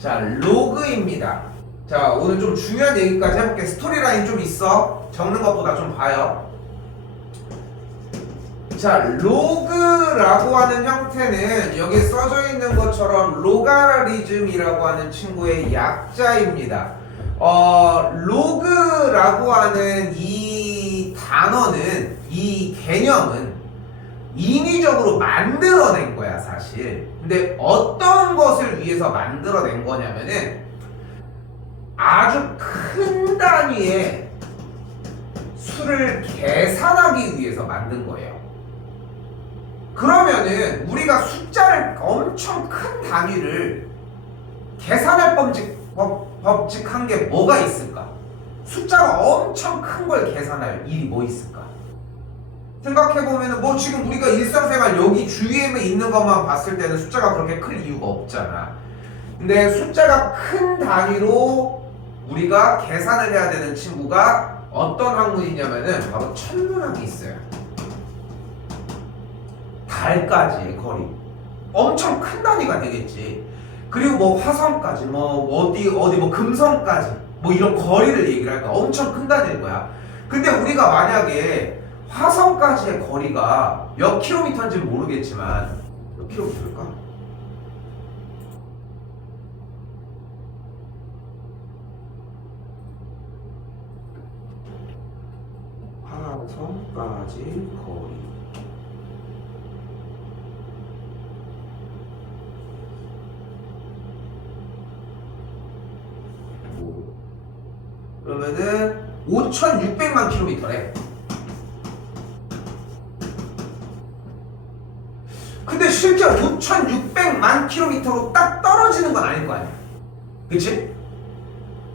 자, 로그입니다. 자, 오늘 좀 중요한 얘기까지 해볼게. 스토리라인 좀 있어. 적는 것보다 좀 봐요. 자, 로그라고 하는 형태는 여기 써져 있는 것처럼 로가리즘이라고 하는 친구의 약자입니다. 로그라고 하는 이 단어는, 이 개념은 인위적으로 만들어낸 거야, 사실. 근데 어떤 것을 위해서 만들어낸 거냐면은 아주 큰 단위의 수를 계산하기 위해서 만든 거예요. 그러면은 우리가 숫자를 엄청 큰 단위를 계산할 법칙한 게 뭐가 있을까? 숫자가 엄청 큰 걸 계산할 일이 뭐 있을까? 생각해보면은 뭐 지금 우리가 일상생활 여기 주위에 있는 것만 봤을 때는 숫자가 그렇게 클 이유가 없잖아. 근데 숫자가 큰 단위로 우리가 계산을 해야 되는 친구가 어떤 학문이냐면은 바로 천문학이 있어요. 달까지의 거리 엄청 큰 단위가 되겠지. 그리고 뭐 화성까지 뭐 어디 뭐 금성까지 뭐 이런 거리를 얘기를 할까. 엄청 큰 단위일 거야. 근데 우리가 만약에 화성까지의 거리가 몇 킬로미터인지는 모르겠지만 몇 킬로미터일까? 화성까지 거리 그러면은 5,600만 킬로미터래. 근데 실제 5,600만 킬로미터로 딱 떨어지는 건 아닐 거 아니야. 그치?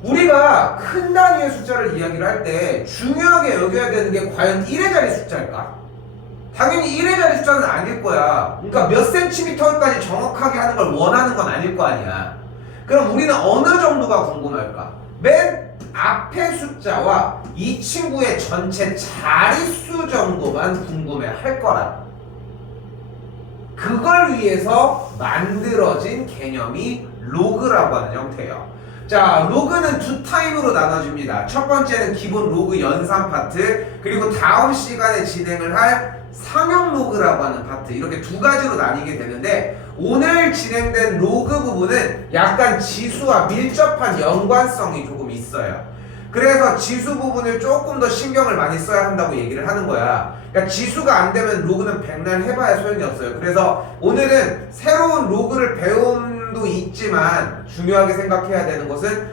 우리가 큰 단위의 숫자를 이야기를 할 때 중요하게 여겨야 되는 게 과연 1의 자리 숫자일까? 당연히 1의 자리 숫자는 아닐 거야. 그러니까 몇 센티미터까지 정확하게 하는 걸 원하는 건 아닐 거 아니야. 그럼 우리는 어느 정도가 궁금할까? 맨 앞의 숫자와 이 친구의 전체 자릿수 정도만 궁금해 할 거라. 그걸 위해서 만들어진 개념이 로그라고 하는 형태예요. 자, 로그는 두 타입으로 나눠집니다. 첫 번째는 기본 로그 연산 파트, 그리고 다음 시간에 진행을 할 상용 로그라고 하는 파트, 이렇게 두 가지로 나뉘게 되는데 오늘 진행된 로그 부분은 약간 지수와 밀접한 연관성이 조금 있어요. 그래서 지수 부분을 조금 더 신경을 많이 써야 한다고 얘기를 하는 거야. 그러니까 지수가 안 되면 로그는 백날 해봐야 소용이 없어요. 그래서 오늘은 새로운 로그를 배움도 있지만 중요하게 생각해야 되는 것은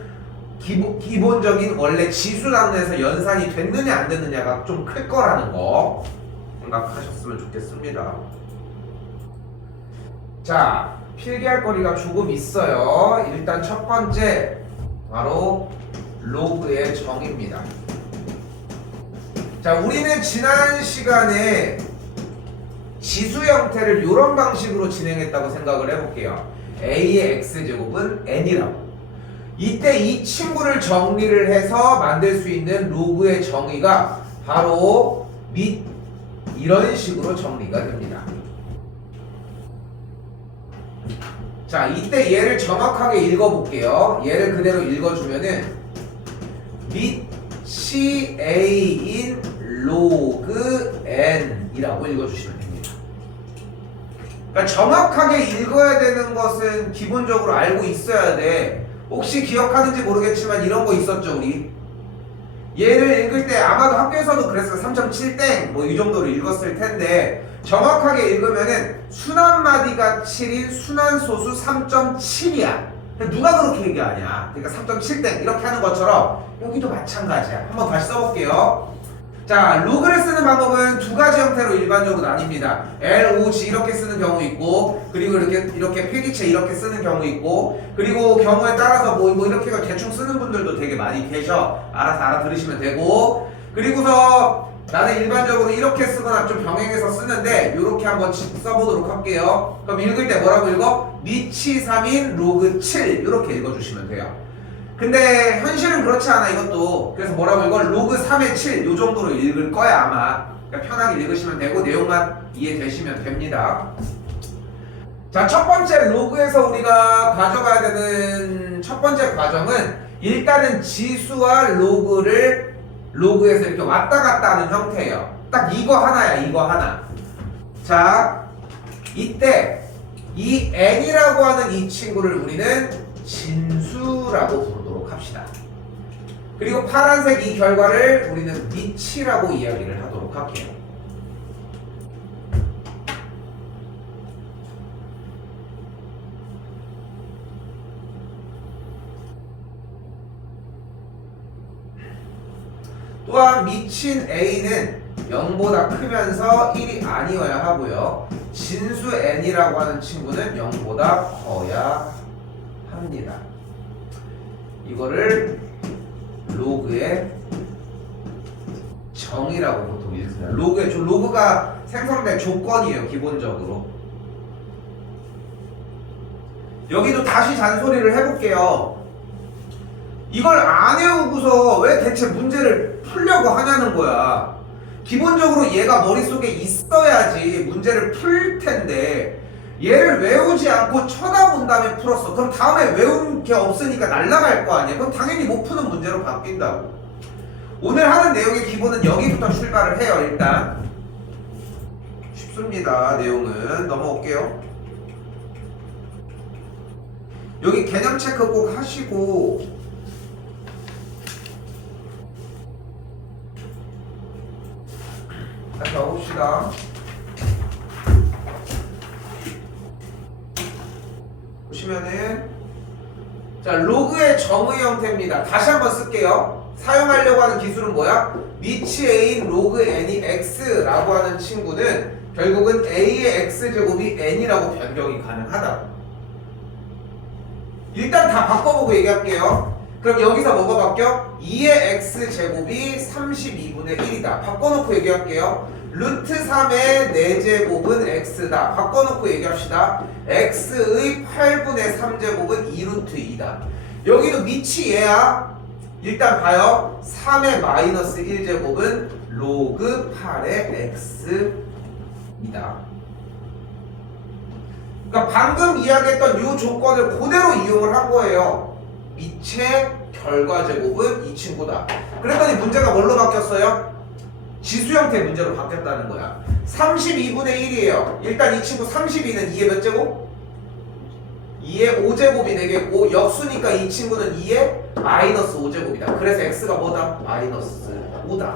기본적인 원래 지수 단원에서 연산이 됐느냐 안 됐느냐가 좀 클 거라는 거 생각하셨으면 좋겠습니다. 자, 필기할 거리가 조금 있어요. 일단 첫 번째 바로 로그의 정의입니다. 자, 우리는 지난 시간에 지수 형태를 이런 방식으로 진행했다고 생각을 해볼게요. a의 x제곱은 n이라고. 이때 이 친구를 정리를 해서 만들 수 있는 로그의 정의가 바로 밑 이런 식으로 정리가 됩니다. 자, 이때 얘를 정확하게 읽어볼게요. 얘를 그대로 읽어주면은 밑 CA인 로그 N이라고 읽어주시면 됩니다. 그러니까 정확하게 읽어야 되는 것은 기본적으로 알고 있어야 돼. 혹시 기억하는지 모르겠지만 이런 거 있었죠, 우리? 얘를 읽을 때 아마도 학교에서도 그랬어요. 3.7땡 뭐 이 정도로 읽었을 텐데 정확하게 읽으면은 순환마디가 7인 순환소수 3.7이야. 누가 그렇게 얘기하냐? 그러니까 3.7땡 이렇게 하는 것처럼 여기도 마찬가지야. 한번 다시 써볼게요. 자, 로그를 쓰는 방법은 두 가지 형태로 일반적으로 나뉩니다. LOG 이렇게 쓰는 경우 있고, 그리고 이렇게 필기체 이렇게 쓰는 경우 있고, 그리고 경우에 따라서 뭐 이렇게 대충 쓰는 분들도 되게 많이 계셔. 알아서 알아들으시면 되고, 그리고서 나는 일반적으로 이렇게 쓰거나 좀 병행해서 쓰는데 이렇게 한번 써보도록 할게요. 그럼 읽을 때 뭐라고 읽어? 밑이 3인 로그 7 이렇게 읽어주시면 돼요. 근데 현실은 그렇지 않아 이것도. 그래서 뭐라고 읽어? 로그 3의 7 이 정도로 읽을 거야 아마. 그러니까 편하게 읽으시면 되고 내용만 이해되시면 됩니다. 자, 첫 번째 로그에서 우리가 가져가야 되는 첫 번째 과정은 일단은 지수와 로그에서 이렇게 왔다 갔다 하는 형태예요. 딱 이거 하나야, 이거 하나. 자, 이때 이 n이라고 하는 이 친구를 우리는 진수라고 부르도록 합시다. 그리고 파란색 이 결과를 우리는 미치라고 이야기를 하도록 할게요. 또한 미친 a는 0보다 크면서 1이 아니어야 하고요. 진수 n이라고 하는 친구는 0보다 커야 합니다. 이거를 로그의 정의라고 보통 읽습니다. 로그가 생성된 조건이에요, 기본적으로. 여기도 다시 잔소리를 해볼게요. 이걸 안 외우고서 왜 대체 문제를 풀려고 하냐는 거야. 기본적으로 얘가 머릿속에 있어야지 문제를 풀 텐데 얘를 외우지 않고 쳐다본 다음에 풀었어. 그럼 다음에 외운 게 없으니까 날아갈 거 아니야. 그럼 당연히 못 푸는 문제로 바뀐다고. 오늘 하는 내용의 기본은 여기부터 출발을 해요. 일단 쉽습니다. 내용은 넘어올게요. 여기 개념 체크 꼭 하시고 다시 가봅시다. 보시면은 자, 로그의 정의 형태입니다. 다시 한번 쓸게요. 사용하려고 하는 기술은 뭐야? 미치 a인 로그 n이 x라고 하는 친구는 결국은 a의 x제곱이 n이라고 변경이 가능하다. 일단 다 바꿔보고 얘기할게요. 그럼 여기서 뭐가 바뀌어? 2의 x제곱이 32분의 1이다. 바꿔놓고 얘기할게요. 루트 3의 4제곱은 x다. 바꿔놓고 얘기합시다. x의 8분의 3제곱은 2루트 2다. 여기도 미치 얘야. 일단 봐요. 3의 마이너스 1제곱은 로그 8의 x이다. 그러니까 방금 이야기했던 이 조건을 그대로 이용을 한 거예요. 미치의 결과제곱은 이 친구다. 그랬더니 문제가 뭘로 바뀌었어요? 지수 형태의 문제로 바뀌었다는 거야. 32분의 1이에요. 일단 이 친구 32는 2의 몇 제곱? 2의 5제곱이 되겠고 역수니까 이 친구는 2의 마이너스 5제곱이다. 그래서 x가 뭐다? 마이너스 5다.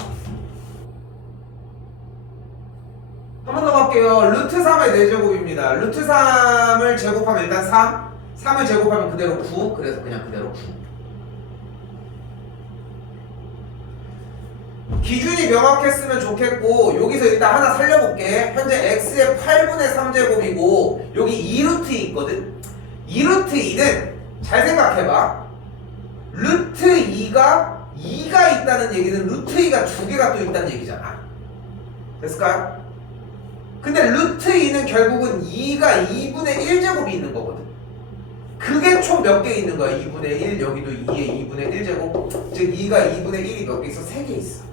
한 번 더 갈게요. 루트 3의 4제곱입니다. 루트 3을 제곱하면 일단 3을 제곱하면 그대로 9. 그래서 그냥 그대로 9. 기준이 명확했으면 좋겠고 여기서 일단 하나 살려볼게. 현재 x의 8분의 3제곱이고 여기 2루트 2 있거든. 2루트 2는 잘 생각해봐. 루트 2가 있다는 얘기는 루트 2가 2개가 또 있다는 얘기잖아. 됐을까요? 근데 루트 2는 결국은 2가 2분의 1제곱이 있는 거거든. 그게 총 몇 개 있는 거야? 2분의 1, 여기도 2의 2분의 1제곱. 즉 2가 2분의 1이 몇 개 있어? 3개 있어.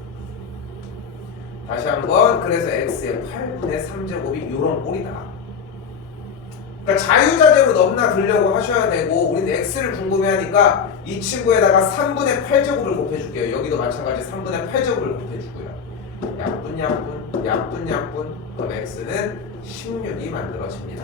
다시 한번, 그래서 x의 8분의 3제곱이 요런 꼴이다. 그러니까 자유자재로 넘나들려고 하셔야 되고 우리는 x를 궁금해하니까 이 친구에다가 3분의 8제곱을 곱해줄게요. 여기도 마찬가지 3분의 8제곱을 곱해주고요. 약분 그럼 x는 16이 만들어집니다.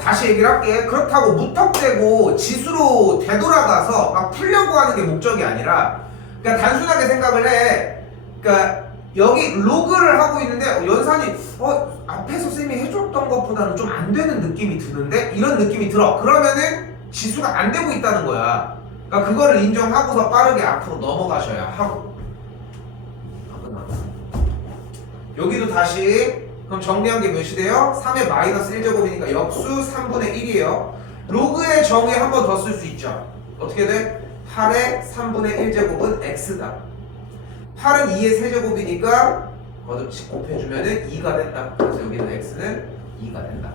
다시 얘기를 할게. 그렇다고 무턱대고 지수로 되돌아가서 막 풀려고 하는 게 목적이 아니라 그러니까 단순하게 생각을 해. 그러니까 여기 로그를 하고 있는데 연산이 앞에서 쌤이 해줬던 것보다는 좀 안 되는 느낌이 드는데 이런 느낌이 들어. 그러면은 지수가 안 되고 있다는 거야. 그러니까 그거를 인정하고서 빠르게 앞으로 넘어가셔야 하고. 여기도 다시 그럼 정리한 게 몇이 돼요? 3의 마이너스 1제곱이니까 역수 3분의 1이에요. 로그의 정의 한 번 더 쓸 수 있죠. 어떻게 돼? 8의 3분의 1제곱은 x다. 8은 2의 세제곱이니까 거듭치 곱해주면은 2가 된다. 그래서 여기는 x는 2가 된다.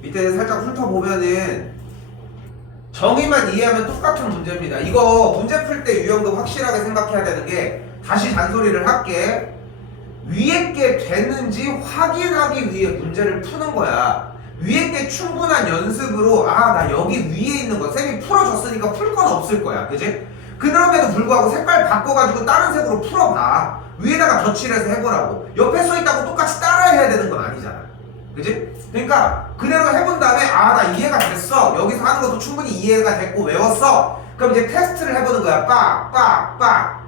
밑에 살짝 훑어보면은 정의만 이해하면 똑같은 문제입니다. 이거 문제 풀 때 유형도 확실하게 생각해야 되는 게 다시 잔소리를 할게. 위에 게 되는지 확인하기 위해 문제를 푸는 거야. 위에 게 충분한 연습으로 나 여기 위에 있는 거 쌤이 풀어줬으니까 풀 건 없을 거야. 그지? 그럼에도 불구하고 색깔 바꿔가지고 다른 색으로 풀어봐. 위에다가 덧칠해서 해보라고. 옆에 써있다고 똑같이 따라해야 되는 건 아니잖아. 그지? 그러니까 그대로 해본 다음에 나 이해가 됐어. 여기서 하는 것도 충분히 이해가 됐고 외웠어. 그럼 이제 테스트를 해보는 거야. 빡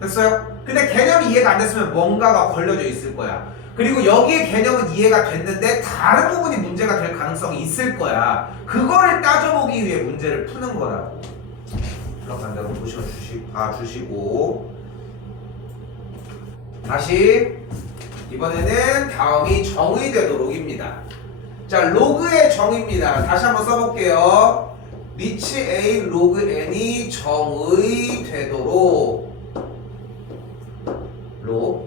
됐어요? 근데 개념이 이해가 안 됐으면 뭔가가 걸려져 있을 거야. 그리고 여기에 개념은 이해가 됐는데 다른 부분이 문제가 될 가능성이 있을 거야. 그거를 따져보기 위해 문제를 푸는 거라고. 들어간 대로 봐주시고 다시 이번에는 다음이 정의되도록입니다. 자, 로그의 정의입니다. 다시 한번 써볼게요. 리치 A 로그 n이 정의되도록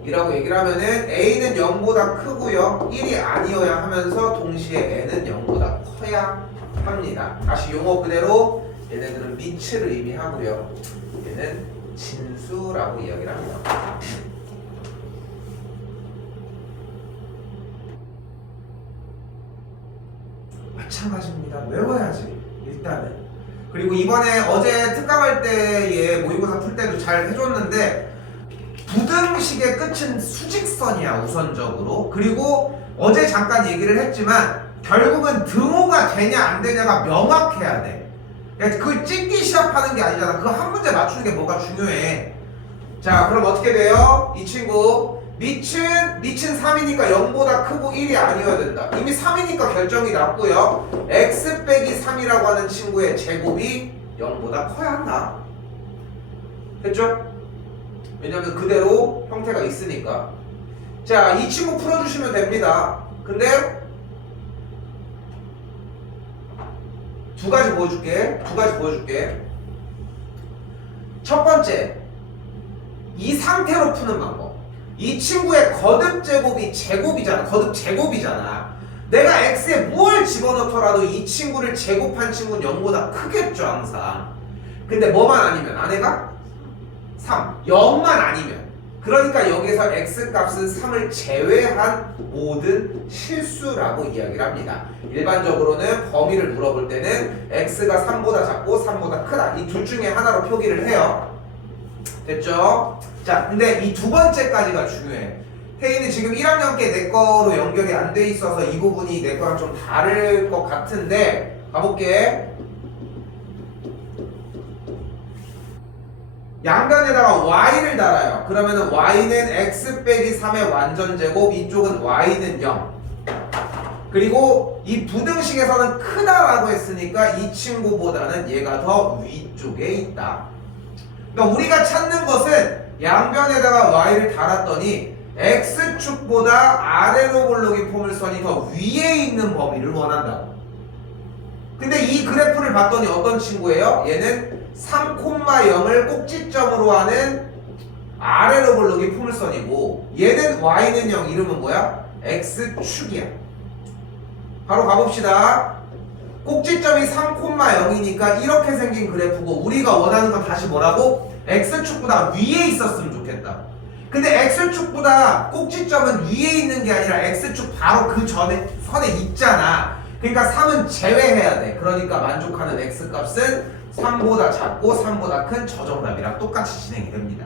이라고 얘기를 하면은 A는 0보다 크고요 1이 아니어야 하면서 동시에 N은 0보다 커야 합니다. 다시 용어 그대로 얘네들은 미츠를 의미하고요 얘는 진수라고 이야기를 합니다. 마찬가지입니다. 외워야지 일단은. 그리고 이번에 어제 특강할 때에 모의고사 풀 때도 잘 해줬는데 부등식의 끝은 수직선이야 우선적으로. 그리고 어제 잠깐 얘기를 했지만 결국은 등호가 되냐 안 되냐가 명확해야 돼. 그러니까 그걸 찍기 시합하는 게 아니잖아. 그거 한 문제 맞추는 게 뭐가 중요해. 자, 그럼 어떻게 돼요? 이 친구 밑은 3이니까 0보다 크고 1이 아니어야 된다. 이미 3이니까 결정이 났고요. x 빼기 3이라고 하는 친구의 제곱이 0보다 커야 한다. 됐죠? 왜냐면 그대로 형태가 있으니까. 자, 이 친구 풀어주시면 됩니다. 근데 두 가지 보여줄게. 첫 번째, 이 상태로 푸는 방법. 이 친구의 거듭 제곱이 제곱이잖아. 거듭 제곱이잖아. 내가 x에 뭘 집어넣더라도 이 친구를 제곱한 친구는 0보다 크겠죠 항상. 근데 뭐만 아니면 아내가 3, 0만 아니면. 그러니까 여기서 x값은 3을 제외한 모든 실수라고 이야기를 합니다. 일반적으로는 범위를 물어볼 때는 x가 3보다 작고 3보다 크다. 이 둘 중에 하나로 표기를 해요. 됐죠? 자, 근데 이 두 번째까지가 중요해. 태인이 지금 1학년 께 내 거로 연결이 안 돼 있어서 이 부분이 내 거랑 좀 다를 것 같은데 가볼게. 양변에다가 y를 달아요. 그러면은 y는 x 빼기 3의 완전제곱, 이쪽은 y는 0. 그리고 이 부등식에서는 크다라고 했으니까 이 친구보다는 얘가 더 위쪽에 있다. 그러니까 우리가 찾는 것은 양변에다가 y를 달았더니 x축보다 아래로 볼록이 포물선이 더 위에 있는 범위를 원한다고. 근데 이 그래프를 봤더니 어떤 친구예요? 얘는 3,0을 꼭지점으로 하는 아래로 볼록이 포물선이고 얘는 y는 0, 이름은 뭐야? x축이야. 바로 가봅시다. 꼭지점이 3,0이니까 이렇게 생긴 그래프고 우리가 원하는 건 다시 뭐라고? x축보다 위에 있었으면 좋겠다. 근데 x축보다 꼭지점은 위에 있는 게 아니라 x축 바로 그 전에 선에 있잖아. 그러니까 3은 제외해야 돼. 그러니까 만족하는 x값은 3보다 작고 3보다 큰 저 정답이랑 똑같이 진행이 됩니다.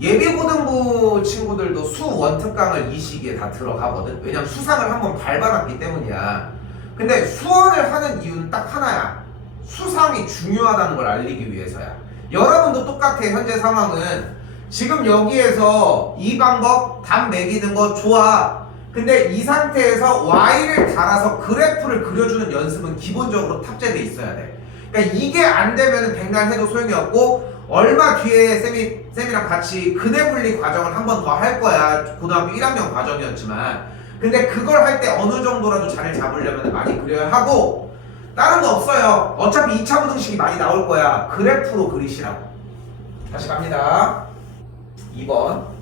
예비고등부 친구들도 수 원특강을 이 시기에 다 들어가거든. 왜냐면 수상을 한번 밟아놨기 때문이야. 근데 수원을 하는 이유는 딱 하나야. 수상이 중요하다는 걸 알리기 위해서야. 여러분도 똑같아. 현재 상황은 지금 여기에서 이 방법 답 매기는 거 좋아. 근데 이 상태에서 y를 달아서 그래프를 그려주는 연습은 기본적으로 탑재돼 있어야 돼. 그러니까 이게 안 되면 백날 해도 소용이 없고, 얼마 뒤에 쌤이랑 같이 근해분리 과정을 한 번 더 할 거야. 고등학교 1학년 과정이었지만. 근데 그걸 할 때 어느 정도라도 자리를 잡으려면 많이 그려야 하고, 다른 거 없어요. 어차피 2차 부등식이 많이 나올 거야. 그래프로 그리시라고. 다시 갑니다. 2번.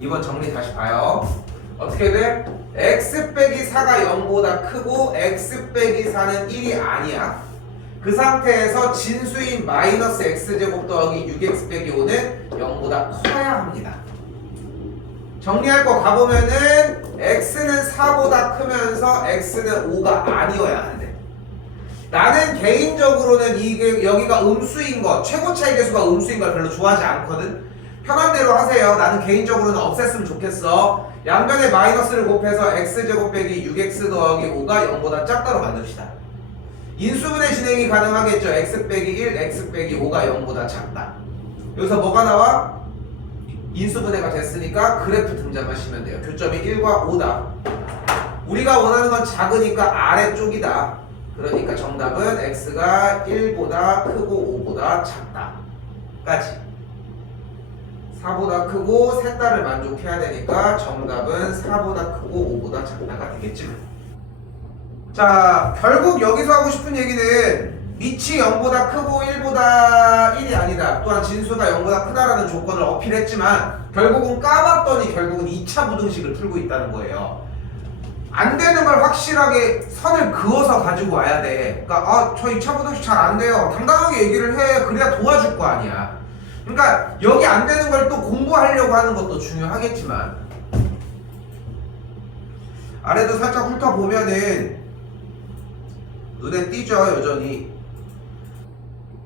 이번 정리 다시 봐요. 어떻게 돼? x 빼기 4가 0보다 크고 x 빼기 4는 1이 아니야. 그 상태에서 진수인 마이너스 x제곱 더하기 6x 빼기 5는 0보다 커야 합니다. 정리할 거 가보면은 x는 4보다 크면서 x는 5가 아니어야 한대. 나는 개인적으로는 이게 여기가 음수인 거, 최고 차이 계수가 음수인 걸 별로 좋아하지 않거든. 편한 대로 하세요. 나는 개인적으로는 없앴으면 좋겠어. 양변에 마이너스를 곱해서 x제곱 빼기 6x 더하기 5가 0보다 작다로 만듭시다. 인수분해 진행이 가능하겠죠. x 빼기 1, x 빼기 5가 0보다 작다. 여기서 뭐가 나와? 인수분해가 됐으니까 그래프 등장하시면 돼요. 교점이 1과 5다. 우리가 원하는 건 작으니까 아래쪽이다. 그러니까 정답은 x가 1보다 크고 5보다 작다 까지. 4보다 크고 셋 다를 만족해야 되니까 정답은 4보다 크고 5보다 작다가 되겠지. 자, 결국 여기서 하고 싶은 얘기는 밑이 0보다 크고 1보다 1이 아니다. 또한 진수가 0보다 크다라는 조건을 어필했지만 결국은 까봤더니 결국은 2차 부등식을 풀고 있다는 거예요. 안 되는 걸 확실하게 선을 그어서 가지고 와야 돼. 그러니까 저 2차 부등식 잘 안 돼요. 당당하게 얘기를 해. 그래야 도와줄 거 아니야. 그러니까 여기 안 되는 걸 또 공부하려고 하는 것도 중요하겠지만 아래도 살짝 훑어보면은 눈에 띄죠. 여전히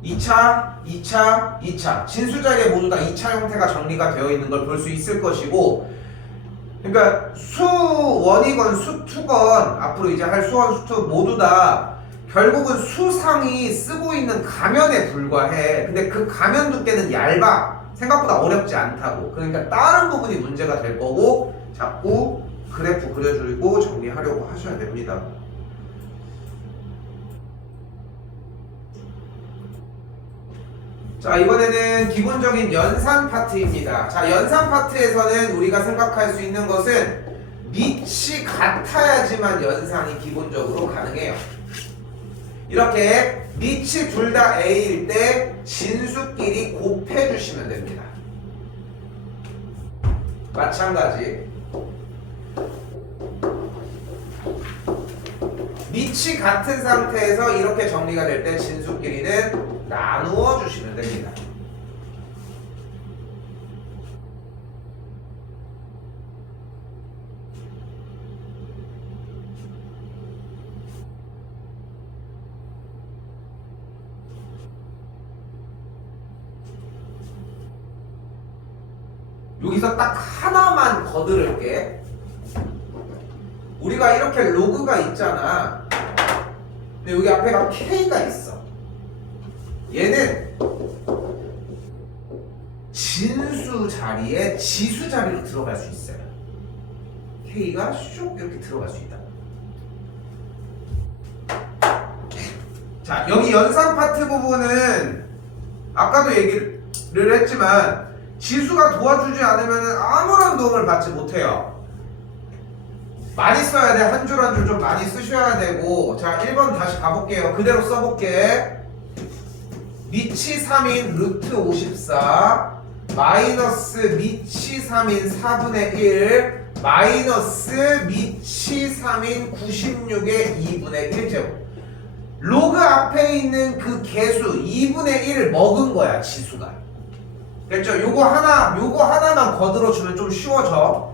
2차 진수자리에 모두 다 2차 형태가 정리가 되어 있는 걸 볼 수 있을 것이고, 그러니까 수1이건 수2건 앞으로 이제 할 수1, 수2 모두 다 결국은 수상이 쓰고 있는 가면에 불과해. 근데 그 가면 두께는 얇아. 생각보다 어렵지 않다고. 그러니까 다른 부분이 문제가 될 거고 자꾸 그래프 그려주고 정리하려고 하셔야 됩니다. 자, 이번에는 기본적인 연산 파트입니다. 자, 연산 파트에서는 우리가 생각할 수 있는 것은 밑이 같아야지만 연산이 기본적으로 가능해요. 이렇게 밑이 둘 다 A일 때 진수끼리 곱해주시면 됩니다. 마찬가지 밑이 같은 상태에서 이렇게 정리가 될 때 진수끼리는 나누어 주시면 됩니다. 여기서 딱 하나만 거두를게. 우리가 이렇게 로그가 있잖아. 근데 여기 앞에가 K가 있어. 얘는 진수 자리에 지수 자리로 들어갈 수 있어요. K가 슉 이렇게 들어갈 수 있다. 자, 여기 연산 파트 부분은 아까도 얘기를 했지만 지수가 도와주지 않으면 아무런 도움을 받지 못해요. 많이 써야 돼. 한 줄 한 줄 좀 많이 쓰셔야 되고. 자, 1번 다시 가볼게요. 그대로 써볼게. 밑이 3인 루트 54 마이너스 밑이 3인 4분의 1 마이너스 밑이 3인 96의 2분의 1제곱. 로그 앞에 있는 그 개수 2분의 1을 먹은 거야, 지수가. 됐죠? 요거 하나만 거들어주면 좀 쉬워져.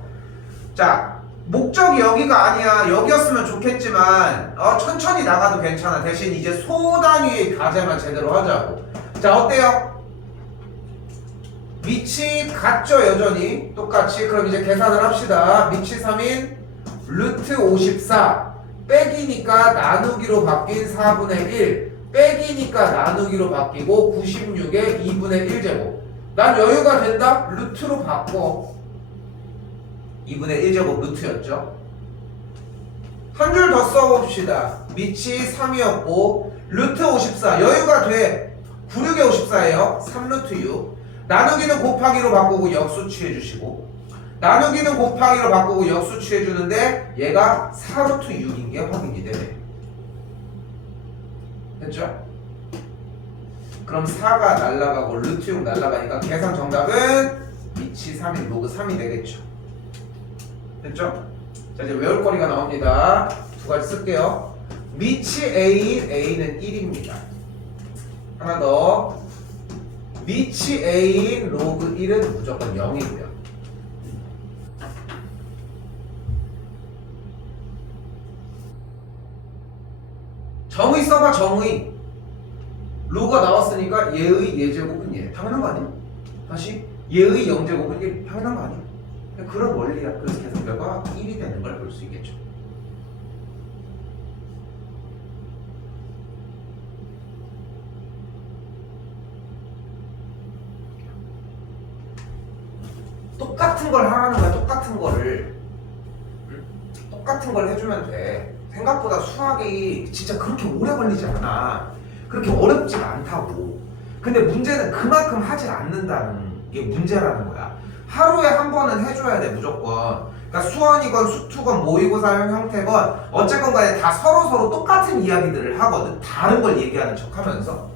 자, 목적이 여기가 아니야. 여기였으면 좋겠지만 천천히 나가도 괜찮아. 대신 이제 소단위의 과제만 제대로 하자고. 자, 어때요? 밑이 같죠? 여전히 똑같이. 그럼 이제 계산을 합시다. 밑이 3인 루트 54 빼기니까 나누기로 바뀐 4분의 1 빼기니까 나누기로 바뀌고 96의 2분의 1제곱. 난 여유가 된다? 루트로 바꿔. 2분의 1제곱 루트였죠. 한 줄 더 써봅시다. 밑이 3이었고 루트 54 여유가 돼. 96의 54예요. 3루트 6. 나누기는 곱하기로 바꾸고 역수 취해주시고, 나누기는 곱하기로 바꾸고 역수 취해주는데 얘가 4루트 6인 게 확인이 되네. 됐죠? 그럼 4가 날라가고 루트 6 날라가니까 계산 정답은 미치 3인 로그 3이 되겠죠. 됐죠? 자, 이제 외울 거리가 나옵니다. 두 가지 쓸게요. 미치 A인 A는 1입니다. 하나 더. 미치 A인 로그 1은 무조건 0이고요. 정의 써봐, 정의. 로그가 나왔으니까 얘의 예제곱은 얘. 당연한 거 아니야? 다시 얘의 0제곱은 1. 당연한 거 아니야? 그런 원리야. 그래서 계속 결과가 1이 되는 걸 볼 수 있겠죠. 똑같은 걸 하라는 거야. 똑같은 거를. 똑같은 걸 해주면 돼. 생각보다 수학이 진짜 그렇게 오래 걸리지 않아. 그렇게 어렵지가 않다고. 근데 문제는 그만큼 하질 않는다는 게 문제라는 거야. 하루에 한 번은 해줘야 돼, 무조건. 그러니까 수원이건 수투건 모의고사 형태건 어쨌건 간에 다 서로서로 똑같은 이야기들을 하거든. 다른 걸 얘기하는 척 하면서.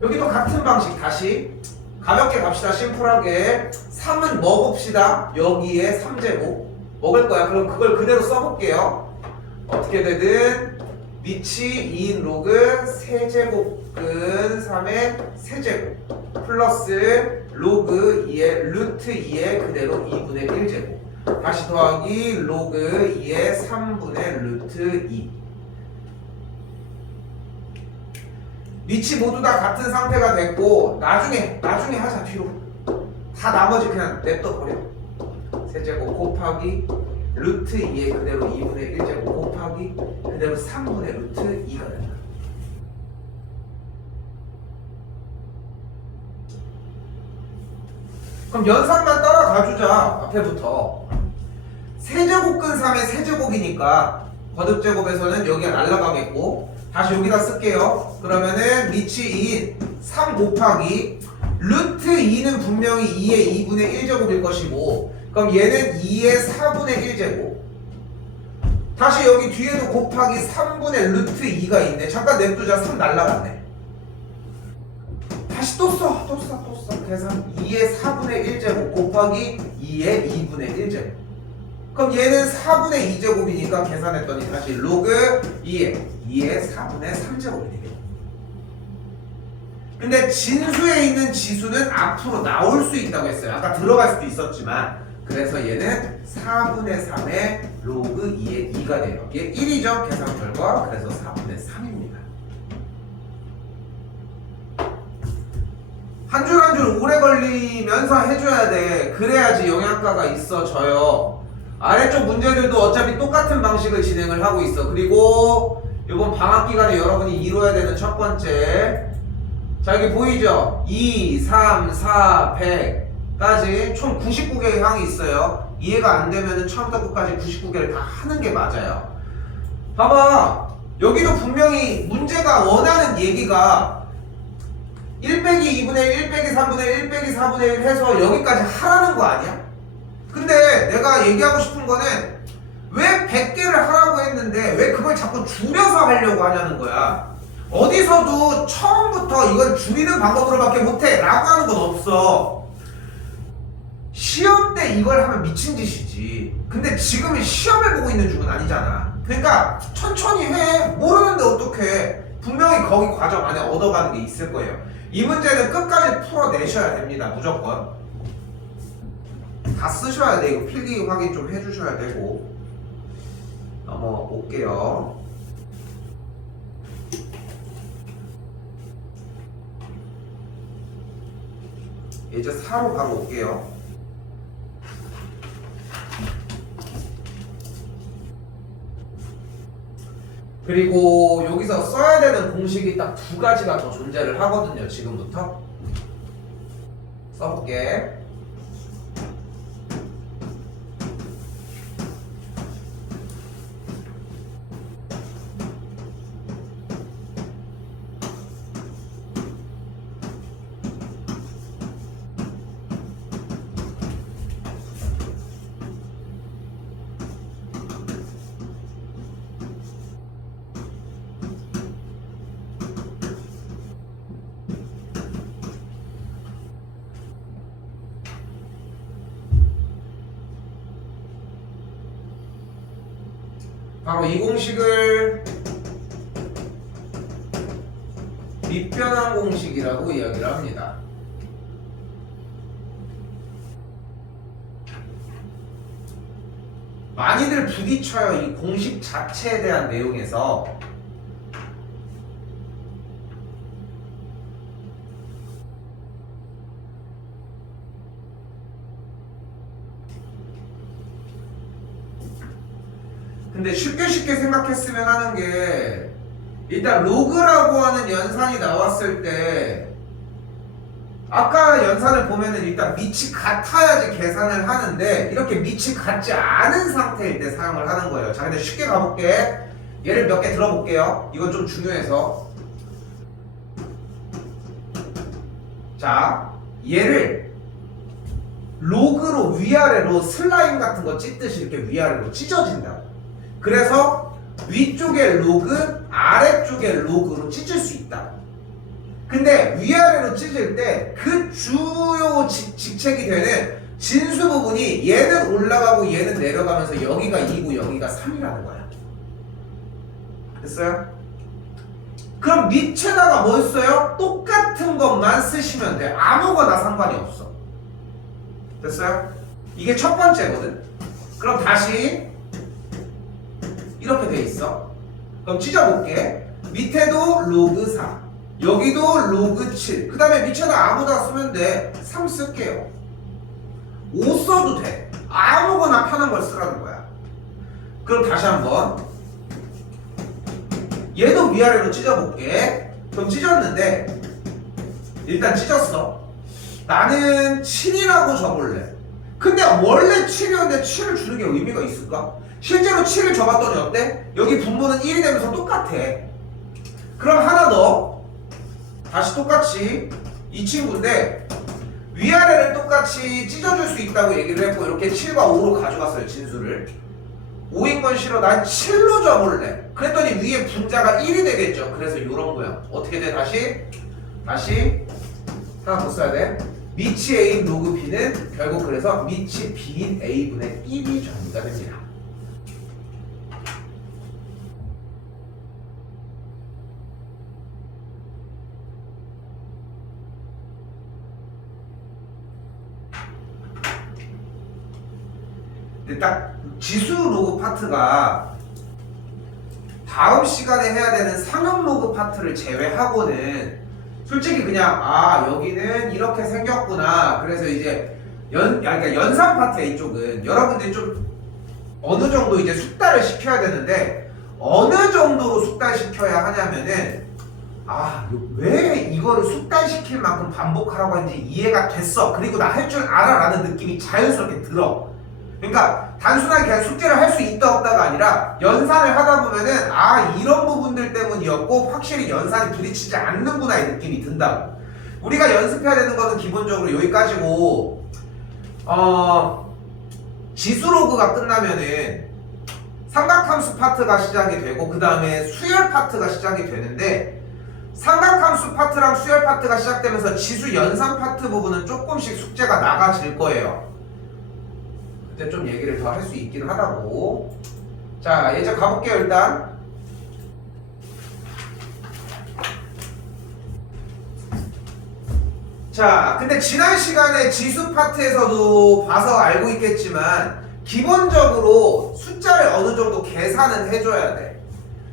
여기도 같은 방식 다시 가볍게 갑시다. 심플하게 3은 먹읍시다. 여기에 3제곱 먹을 거야. 그럼 그걸 그대로 써볼게요. 어떻게 되든 미치 2인 로그 세제곱근 3의 세제곱 플러스 로그 2의 루트 2의 그대로 2분의 1제곱 다시 더하기 로그 2의 3분의 루트 2. 미치 모두 다 같은 상태가 됐고 나중에 하자. 뒤로 다 나머지 그냥 냅둬 버려. 세제곱 곱하기 루트 2의 그대로 2분의 1제곱 곱하기 그대로 3분의 루트 2가 된다. 그럼 연산만 따라가주자. 앞에부터 세제곱근 3의 세제곱이니까 거듭제곱에서는 여기가 날라가겠고 다시 여기다 쓸게요. 그러면은 미치 2인 3 곱하기 루트 2는 분명히 2의 2분의 1제곱일 것이고 그럼 얘는 2의 4분의 1제곱 다시 여기 뒤에도 곱하기 3분의 루트 2가 있네. 잠깐 냅두자. 3 날라갔네. 다시 또 써. 계산 2의 4분의 1제곱 곱하기 2의 2분의 1제곱 그럼 얘는 4분의 2제곱이니까 계산했더니 다시 로그 2의 4분의 3제곱이 되겠네. 근데 진수에 있는 지수는 앞으로 나올 수 있다고 했어요. 아까 들어갈 수도 있었지만 그래서 얘는 4분의 3의 로그 2의 2가 돼요. 얘 1이죠. 계산 결과. 그래서 4분의 3입니다. 한 줄 한 줄 오래 걸리면서 해줘야 돼. 그래야지 영양가가 있어져요. 아래쪽 문제들도 어차피 똑같은 방식을 진행을 하고 있어. 그리고 이번 방학 기간에 여러분이 이뤄야 되는 첫 번째 자 여기 보이죠? 2, 3, 4, 100까지 총 99개의 항이 있어요. 이해가 안 되면 처음부터 끝까지 99개를 다 하는 게 맞아요. 봐봐. 여기도 분명히 문제가 원하는 얘기가 1 빼기 2분의 1, 1 빼기 3분의 1, 1 빼기 4분의 1 해서 여기까지 하라는 거 아니야? 근데 내가 얘기하고 싶은 거는 왜 100개를 하라고 했는데 왜 그걸 자꾸 줄여서 하려고 하냐는 거야. 어디서도 처음부터 이걸 줄이는 방법으로밖에 못해 라고 하는 건 없어. 시험 때 이걸 하면 미친 짓이지. 근데 지금은 시험을 보고 있는 중은 아니잖아. 그러니까 천천히 해. 모르는데 어떡해. 분명히 거기 과정 안에 얻어가는 게 있을 거예요. 이 문제는 끝까지 풀어내셔야 됩니다. 무조건 다 쓰셔야 돼. 이거 필기 확인 좀 해주셔야 되고. 넘어올게요. 이제 4로 바로 올게요. 그리고 여기서 써야 되는 공식이 딱 두 가지가 더 존재를 하거든요. 지금부터 써볼게. 바로 이 공식을 밑변환 공식이라고 이야기를 합니다. 많이들 부딪혀요. 이 공식 자체에 대한 내용에서. 근데 쉽게 생각했으면 하는 게, 일단 로그라고 하는 연산이 나왔을 때 아까 연산을 보면은 일단 밑이 같아야지 계산을 하는데 이렇게 밑이 같지 않은 상태일 때 사용을 하는 거예요. 자, 근데 쉽게 가볼게. 예를 몇 개 들어볼게요. 이건 좀 중요해서. 자, 얘를 로그로 위아래로 슬라임 같은 거 찢듯이 이렇게 위아래로 찢어진다. 그래서 위쪽에 로그, 아래쪽에 로그로 찢을 수 있다. 근데 위아래로 찢을 때 그 주요 직책이 되는 진수 부분이 얘는 올라가고 얘는 내려가면서 여기가 2고 여기가 3이라는 거야. 됐어요? 그럼 밑에다가 뭘 써요? 똑같은 것만 쓰시면 돼. 아무거나 상관이 없어. 됐어요? 이게 첫 번째거든. 그럼 다시 이렇게 돼 있어. 그럼 찢어볼게. 밑에도 로그 4, 여기도 로그 7. 그 다음에 밑에다 아무나 쓰면 돼. 3 쓸게요. 5 써도 돼. 아무거나 편한 걸 쓰라는 거야. 그럼 다시 한번 얘도 위아래로 찢어볼게. 그럼 찢었는데 일단 찢었어. 나는 7이라고 적을래. 근데 원래 7이었는데 7을 주는 게 의미가 있을까? 실제로 7을 줘봤더니 어때? 여기 분모는 1이 되면서 똑같아. 그럼 하나 더. 다시 똑같이 이 친구인데 위아래를 똑같이 찢어줄 수 있다고 얘기를 했고 이렇게 7과 5로 가져갔어요. 진수를. 5인 건 싫어. 난 7로 줘볼래. 그랬더니 위에 분자가 1이 되겠죠. 그래서 이런 거야. 어떻게 돼? 다시 하나 더 써야 돼. 밑이 A인 로그 B는 결국 그래서 밑이 B인 A분의 1이 정리가 됩니다. 근데 딱 지수 로그 파트가 다음 시간에 해야 되는 상형 로그 파트를 제외하고는 솔직히 그냥 여기는 이렇게 생겼구나. 그래서 이제 그러니까 연산 파트 이쪽은 여러분들이 좀 어느 정도 이제 숙달을 시켜야 되는데 어느 정도로 숙달시켜야 하냐면은 왜 이거를 숙달시킬 만큼 반복하라고 하는지 이해가 됐어. 그리고 나 할 줄 알아 라는 느낌이 자연스럽게 들어. 그러니까 단순하게 그냥 숙제를 할 수 있다 없다가 아니라 연산을 하다 보면은 이런 부분들 때문이었고 확실히 연산이 부딪히지 않는구나 이 느낌이 든다고. 우리가 연습해야 되는 거는 기본적으로 여기까지고 지수 로그가 끝나면은 삼각함수 파트가 시작이 되고 그 다음에 수열 파트가 시작이 되는데 삼각함수 파트랑 수열 파트가 시작되면서 지수 연산 파트 부분은 조금씩 숙제가 나가질 거예요. 그때 좀 얘기를 더 할 수 있긴 하다고. 자, 이제 가볼게요. 일단 자, 근데 지난 시간에 지수 파트에서도 봐서 알고 있겠지만 기본적으로 숫자를 어느 정도 계산은 해줘야 돼.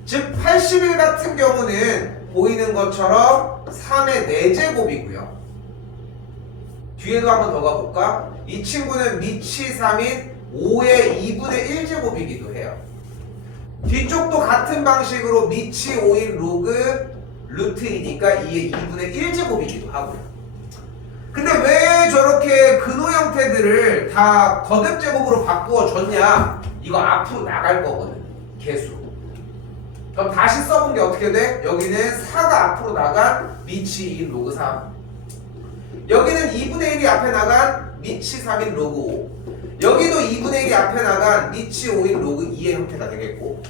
즉 81 같은 경우는 보이는 것처럼 3의 4제곱이고요. 뒤에도 한번 더 가볼까? 이 친구는 밑이 3인 5의 2분의 1제곱이기도 해요. 뒤쪽도 같은 방식으로 밑이 5인 로그 루트이니까 2의 2분의 1제곱이기도 하고요. 근데 왜 저렇게 근호 형태들을 다 거듭 제곱으로 바꾸어 줬냐? 이거 앞으로 나갈 거거든. 개수. 그럼 다시 써본 게 어떻게 돼? 여기는 4가 앞으로 나간 밑이 2인 로그 3. 여기는 2분의 1이 앞에 나간 밑이 3인 로그 5. 여기도 2분의 1이 앞에 나간 밑이 5인 로그 2의 형태가 되겠고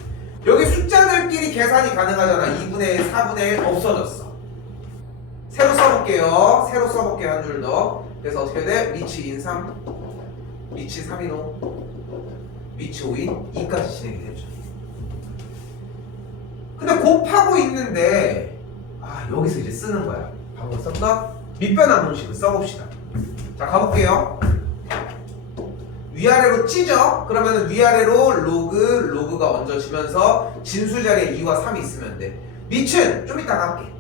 여기 숫자들끼리 계산이 가능하잖아. 2분의 1, 4분의 1 없어졌어. 새로 써볼게요. 한 줄 더. 그래서 어떻게 돼? 밑이 2인 3, 밑이 3인 5, 밑이 5인 2까지 진행이 되죠. 근데 곱하고 있는데 여기서 이제 쓰는 거야. 방금 썼던 밑변환 공식을 써봅시다. 자, 가볼게요. 위아래로 찌죠? 그러면 위아래로 로그가 얹어지면서 진수 자리에 2와 3이 있으면 돼. 밑은 좀 이따 갈게.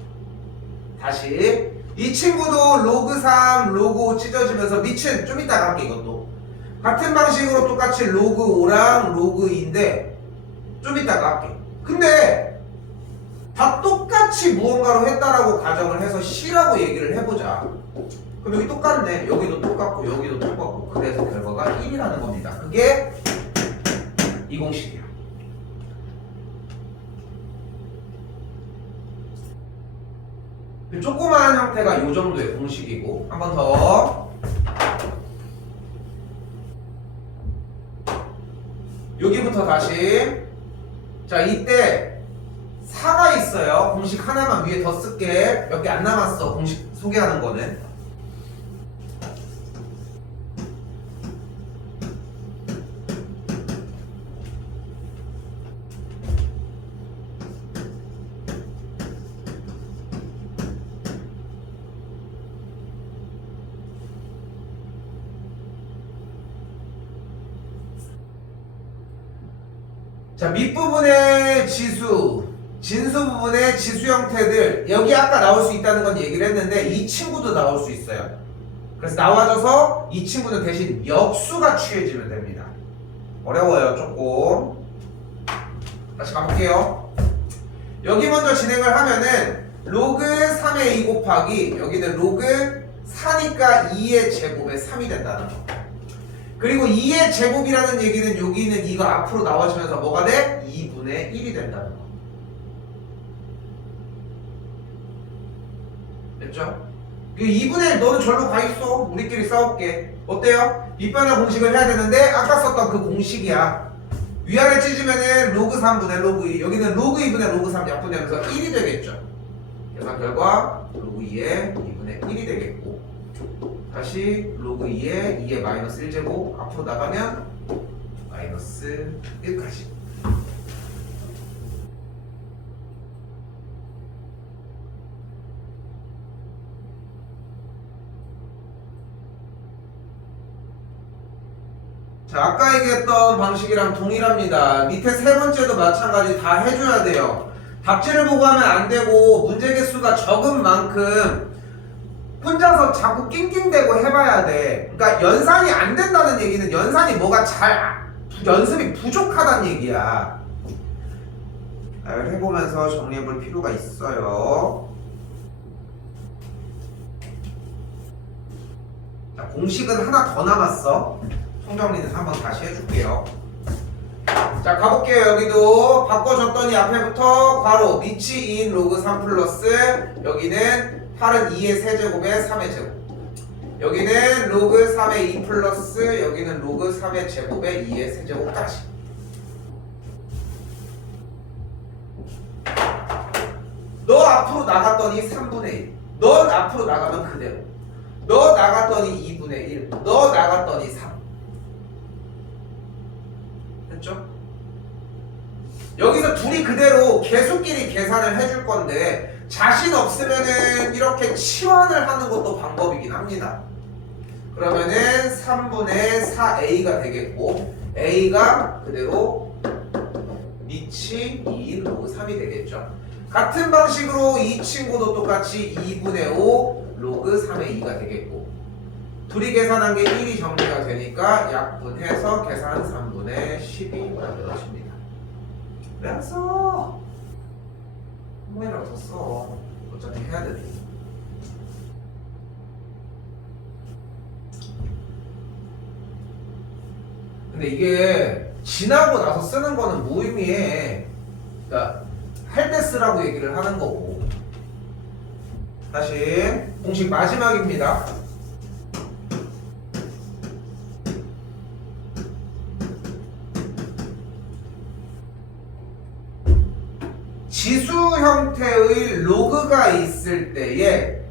다시 이 친구도 로그 3, 로그 5 찢어지면서 밑은 좀 이따 갈게. 이것도 같은 방식으로 똑같이 로그 5랑 로그 2인데 좀 이따 갈게. 근데 다 똑같이 무언가로 했다라고 가정을 해서 C라고 얘기를 해보자. 그럼 여기 똑같네. 여기도 똑같고 여기도 똑같고 그래서 결과가 1이라는 겁니다. 그게 이 공식이야. 조그마한 형태가 이 정도의 공식이고 한 번 더. 여기부터 다시. 자, 이때 4가 있어요. 공식 하나만 위에 더 쓸게. 몇 개 안 남았어. 공식 소개하는 거는. 자, 밑부분의 지수, 진수 부분의 지수 형태들, 여기 아까 나올 수 있다는 건 얘기를 했는데 이 친구도 나올 수 있어요. 그래서 나와줘서 이 친구는 대신 역수가 취해지면 됩니다. 어려워요, 조금. 다시 가볼게요. 여기 먼저 진행을 하면은 로그 3의 2 곱하기 여기는 로그 4니까 2의 제곱의 3이 된다는 거. 그리고 2의 제곱이라는 얘기는 여기 있는 2가 앞으로 나와지면서 뭐가 돼? 2분의 1이 된다는 거. 됐죠? 2분의 1 너는 절로 가 있어. 우리끼리 싸울게. 어때요? 밑변환 공식을 해야 되는데 아까 썼던 그 공식이야. 위아래 찢으면은 로그 3분의 로그 2. 여기는 로그 2분의 로그 3 약분되면서 1이 되겠죠. 계산 결과 로그 2의 2분의 1이 되겠고, 다시 로그 2의 2의 마이너스 1제곱 앞으로 나가면 마이너스 1까지. 자, 아까 얘기했던 방식이랑 동일합니다. 밑에 세 번째도 마찬가지 다 해줘야 돼요. 답지를 보고 하면 안 되고 문제 개수가 적은 만큼 혼자서 자꾸 낑낑대고 해봐야 돼. 그러니까 연산이 안 된다는 얘기는 연산이 뭐가 연습이 부족하다는 얘기야. 해보면서 정리해볼 필요가 있어요. 자, 공식은 하나 더 남았어. 총정리는 한번 다시 해줄게요. 자, 가볼게요. 여기도 바꿔줬더니 앞에부터 괄호 밑이 2인 로그 3 플러스 여기는 8은 2의 세제곱에 3의 제곱, 여기는 로그 3의 2 플러스 여기는 로그 3의 제곱에 2의 세제곱까지. 너 앞으로 나갔더니 3분의 1, 넌 앞으로 나가면 그대로, 너 나갔더니 2분의 1, 너 나갔더니 3. 됐죠? 여기서 둘이 그대로 개수끼리 계산을 해줄 건데 자신 없으면은 이렇게 치환을 하는 것도 방법이긴 합니다. 그러면은 3분의 4a가 되겠고 a가 그대로 밑이 2인 로그 3이 되겠죠. 같은 방식으로 이 친구도 똑같이 2분의 5 로그 3의 2가 되겠고, 둘이 계산한 게 1이 정리가 되니까 약분해서 계산 3분의 10이 만들어집니다. 왜 안 써? 한 번이라도 더 써. 어차피 해야 되지. 근데 이게 지나고 나서 쓰는 거는 무의미해. 그러니까 할 때 쓰라고 얘기를 하는 거고. 다시 공식 마지막입니다. 지수 형태의 로그가 있을 때에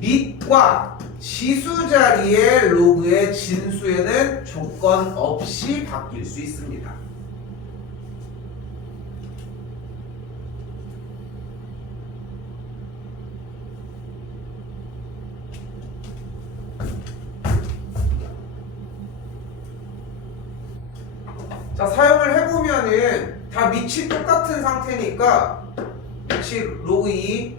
밑과 지수 자리의 로그의 진수에는 조건 없이 바뀔 수 있습니다. 자, 사용을 해보면은 다 밑이 똑같은 상태니까 밑이 로그 2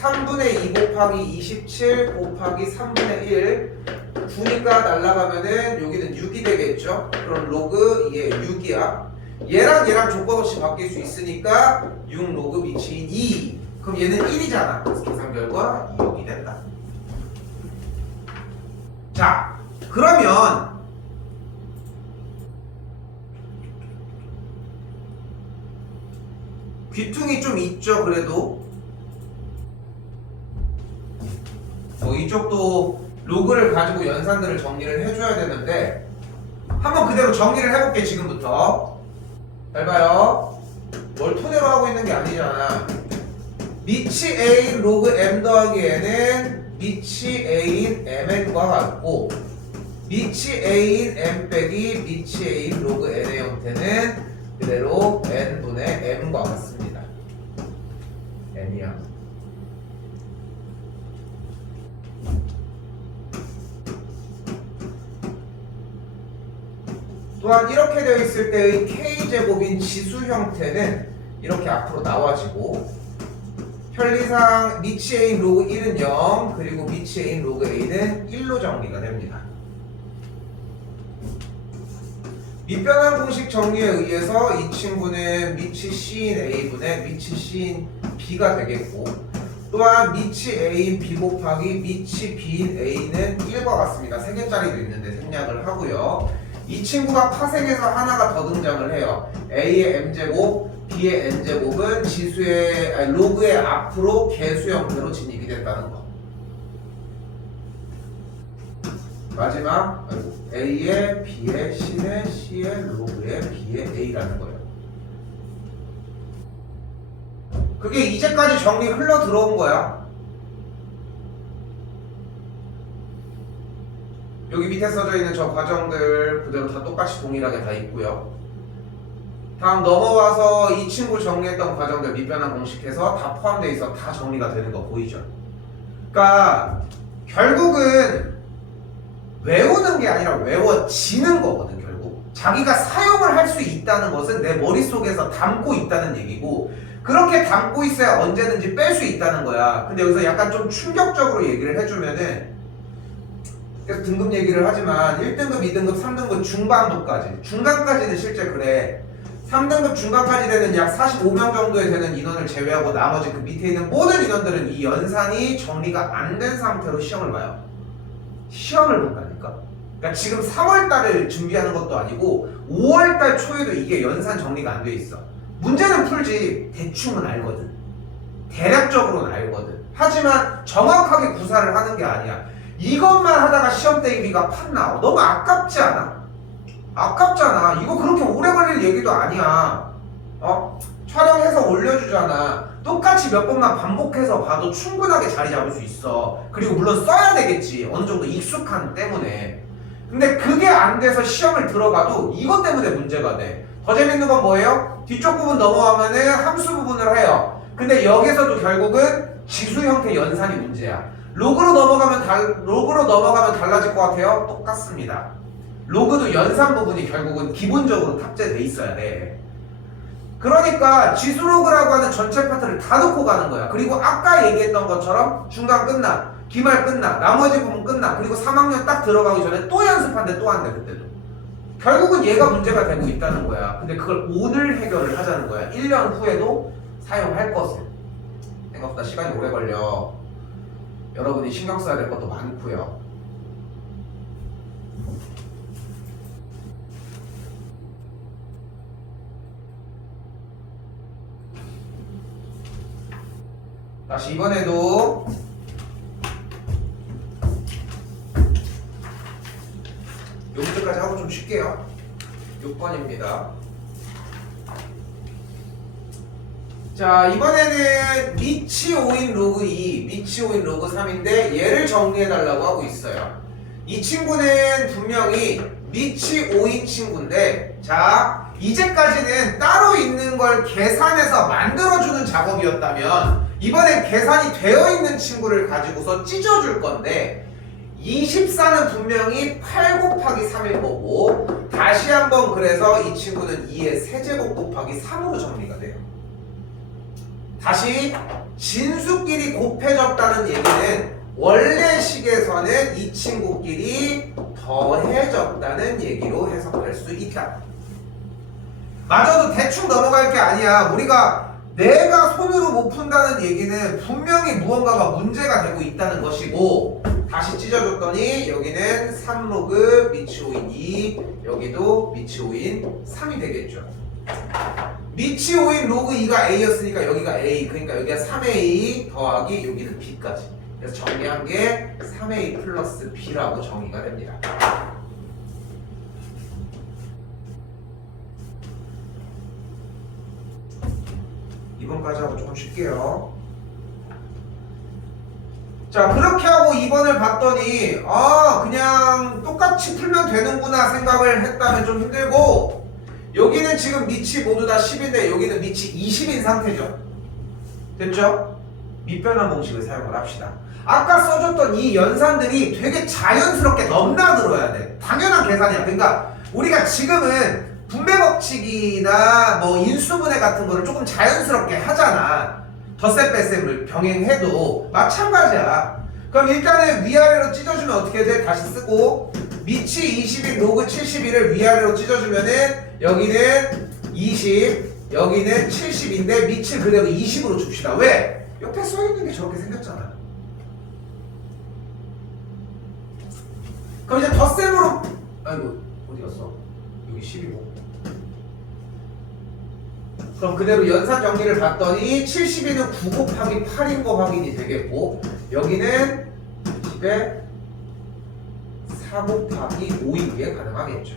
3분의 2 곱하기 27 곱하기 3분의 1 9니까 날라가면은 여기는 6이 되겠죠. 그럼 로그 2의 6이야. 얘랑 얘랑 조건 없이 바뀔 수 있으니까 6 로그 밑이 2. 그럼 얘는 1이잖아. 그래서 계산 결과 2이 된다. 자, 그러면 귀퉁이 좀 있죠. 그래도 이쪽도 로그를 가지고 연산들을 정리를 해줘야 되는데 한번 그대로 정리를 해볼게. 지금부터 잘 봐요. 뭘 토대로 하고 있는 게 아니잖아. 밑이 A인 로그 M 더하기 N은 밑이 A인 MN과 같고 밑이 A인 M 빼기 밑이 A인 로그 N의 형태는 그대로 N분의 M과 같습니다. N이야. 또한 이렇게 되어 있을 때의 K제곱인 지수 형태는 이렇게 앞으로 나와지고 편리상 밑이 A인 로그 1은 0 그리고 밑이 A인 로그 A는 1로 정리가 됩니다. 밑변환 공식 정리에 의해서 이 친구는 밑이 C인 A분의 밑이 C인 B가 되겠고 또한 밑이 A인 B 곱하기 밑이 B인 A는 1과 같습니다. 3개짜리도 있는데 생략을 하고요. 이 친구가 파생해서 하나가 더 등장을 해요. A의 M제곱, B의 N제곱은 지수의 로그의 앞으로 개수 형태로 진입이 된다는 거. 마지막 A의 B의 C의 C의 로그의 B의 A라는 거예요. 그게 이제까지 정리 흘러 들어온 거야. 여기 밑에 써져 있는 저 과정들 그대로 다 똑같이 동일하게 다 있고요. 다음 넘어와서 이 친구 정리했던 과정들 밑변환 공식해서 다 포함되어 있어 다 정리가 되는 거 보이죠? 그러니까 결국은 외우는 게 아니라 외워지는 거거든. 결국 자기가 사용을 할 수 있다는 것은 내 머릿속에서 담고 있다는 얘기고 그렇게 담고 있어야 언제든지 뺄 수 있다는 거야. 근데 여기서 약간 좀 충격적으로 얘기를 해주면은 계속 등급 얘기를 하지만 1등급, 2등급, 3등급 중반부까지 중간까지는 실제 그래. 3등급 중간까지 되는 약 45명 정도에 되는 인원을 제외하고 나머지 그 밑에 있는 모든 인원들은 이 연산이 정리가 안 된 상태로 시험을 봐요. 시험을 본다니까. 그러니까 지금 3월달을 준비하는 것도 아니고 5월달 초에도 이게 연산 정리가 안 돼 있어. 문제는 풀지 대충은 알거든. 대략적으로는 알거든. 하지만 정확하게 구사를 하는 게 아니야. 이것만 하다가 시험 대비가 팍 나와. 너무 아깝지 않아? 아깝잖아. 이거 그렇게 오래 걸릴 얘기도 아니야. 촬영해서 올려주잖아. 똑같이 몇 번만 반복해서 봐도 충분하게 자리 잡을 수 있어. 그리고 물론 써야 되겠지. 어느 정도 익숙한 때문에. 근데 그게 안 돼서 시험을 들어가도 이것 때문에 문제가 돼. 더 재밌는 건 뭐예요? 뒤쪽 부분 넘어가면은 함수 부분을 해요. 근데 여기서도 결국은 지수 형태 연산이 문제야. 로그로 넘어가면 달라질 것 같아요? 똑같습니다. 로그도 연산 부분이 결국은 기본적으로 탑재돼 있어야 돼. 그러니까 지수 로그라고 하는 전체 파트를 다 넣고 가는 거야. 그리고 아까 얘기했던 것처럼 중간 끝나, 기말 끝나, 나머지 부분 끝나, 그리고 3학년 딱 들어가기 전에 또 연습한대, 또 한대. 그때도 결국은 얘가 문제가 되고 있다는 거야. 근데 그걸 오늘 해결을 하자는 거야. 1년 후에도 사용할 것을. 생각보다 시간이 오래 걸려. 여러분이 신경 써야 될 것도 많고요. 다시 이번에도 요 문제까지 하고 좀 쉴게요. 6번입니다. 자, 이번에는 밑이 5인 로그 2, 밑이 5인 로그 3인데 얘를 정리해달라고 하고 있어요. 이 친구는 분명히 밑이 5인 친구인데, 자, 이제까지는 따로 있는 걸 계산해서 만들어주는 작업이었다면 이번엔 계산이 되어 있는 친구를 가지고서 찢어줄 건데 24는 분명히 8 곱하기 3일 거고 다시 한번 그래서 이 친구는 2의 세제곱 곱하기 3으로 정리가 돼요. 다시 진수끼리 곱해졌다는 얘기는 원래 식에서는 이 친구끼리 더해졌다는 얘기로 해석할 수 있다. 마저도 대충 넘어갈 게 아니야. 우리가 내가 손으로 못 푼다는 얘기는 분명히 무언가가 문제가 되고 있다는 것이고, 다시 찢어줬더니 여기는 3로그 미치오인 2, 여기도 미치오인 3이 되겠죠. 미치오인 로그 2가 A였으니까 여기가 A, 그러니까 여기가 3A 더하기 여기는 B까지. 그래서 정리한 게 3A 플러스 B라고 정의가 됩니다. 이번까지 하고 조금 쉴게요. 자, 그렇게 하고 2번을 봤더니 그냥 똑같이 풀면 되는구나 생각을 했다면 좀 힘들고, 여기는 지금 밑이 모두 다 10인데 여기는 밑이 20인 상태죠. 됐죠? 밑변환 공식을 사용을 합시다. 아까 써줬던 이 연산들이 되게 자연스럽게 넘나들어야 돼. 당연한 계산이야. 그러니까 우리가 지금은 분배 법칙이나 뭐 인수분해 같은 거를 조금 자연스럽게 하잖아. 덧셈 뺄셈을 병행해도 마찬가지야. 그럼 일단은 위아래로 찢어주면 어떻게 돼? 다시 쓰고, 밑이 20인 로그 71을 위아래로 찢어주면은 여기는 20, 여기는 70인데 밑을 그대로 20으로 줍시다. 왜? 옆에 써있는 게 저렇게 생겼잖아. 그럼 이제 덧셈으로, 아이고 어디 갔어? 여기 10이고. 그럼 그대로 연산 정리를 봤더니 72는 9 곱하기 8인 거 확인이 되겠고, 여기는 10에 4 곱하기 5인 게 가능하겠죠.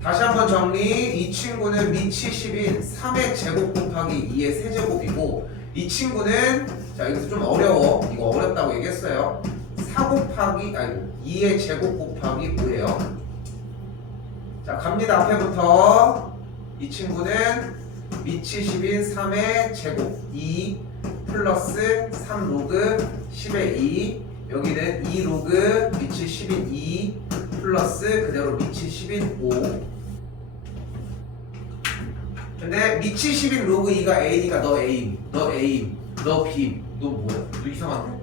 다시 한번 정리. 이 친구는 밑이 10인 3의 제곱 곱하기 2의 세제곱이고, 이 친구는, 자 여기서 좀 어려워. 이거 어렵다고 얘기했어요. 4 곱하기, 아이고 2의 제곱 곱하기 5예요. 자, 갑니다. 앞에부터. 이 친구는 밑이 10인 3의 제곱 2 플러스 3 로그 10의 2, 여기는 2 로그 밑이 10인 2 플러스 그대로 밑이 10인 5. 근데 밑이 10인 로그 2가 A니까 너 A, 너 A, 너 B, 너 뭐야? 너 이상한데?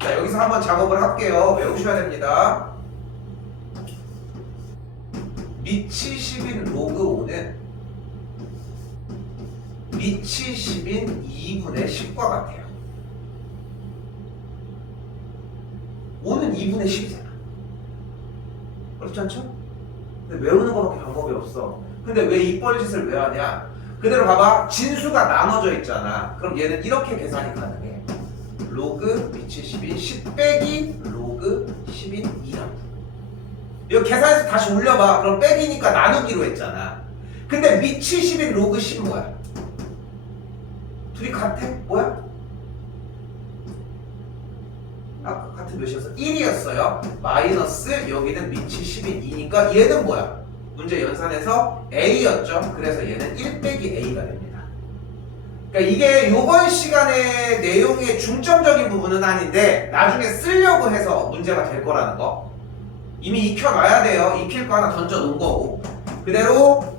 자, 여기서 한번 작업을 할게요. 외우셔야 됩니다. 밑이 10인 로그 5는 밑이 10인 2분의 10과 같아요. 5는 2분의 10이잖아. 그렇지 않죠? 근데 외우는 거밖에 방법이 없어. 근데 왜 이 뻘짓을 왜 하냐? 그대로 봐봐. 진수가 나눠져 있잖아. 그럼 얘는 이렇게 계산이 가능해. 로그 밑이 10인 10 빼기 로그 10인 2라고. 이거 계산해서 다시 올려봐. 그럼 빼기니까 나누기로 했잖아. 근데 밑이 10인 로그 10 뭐야? 둘이 같아? 뭐야? 아까 같은 몇이었어? 1이었어요. 마이너스 여기는 밑이 10인 2니까 얘는 뭐야? 문제 연산에서 A였죠. 그래서 얘는 1 빼기 A가 됩니다. 그러니까 이게 요번 시간의 내용의 중점적인 부분은 아닌데 나중에 쓰려고 해서 문제가 될 거라는 거. 이미 익혀놔야 돼요. 익힐 거 하나 던져놓은 거고. 그대로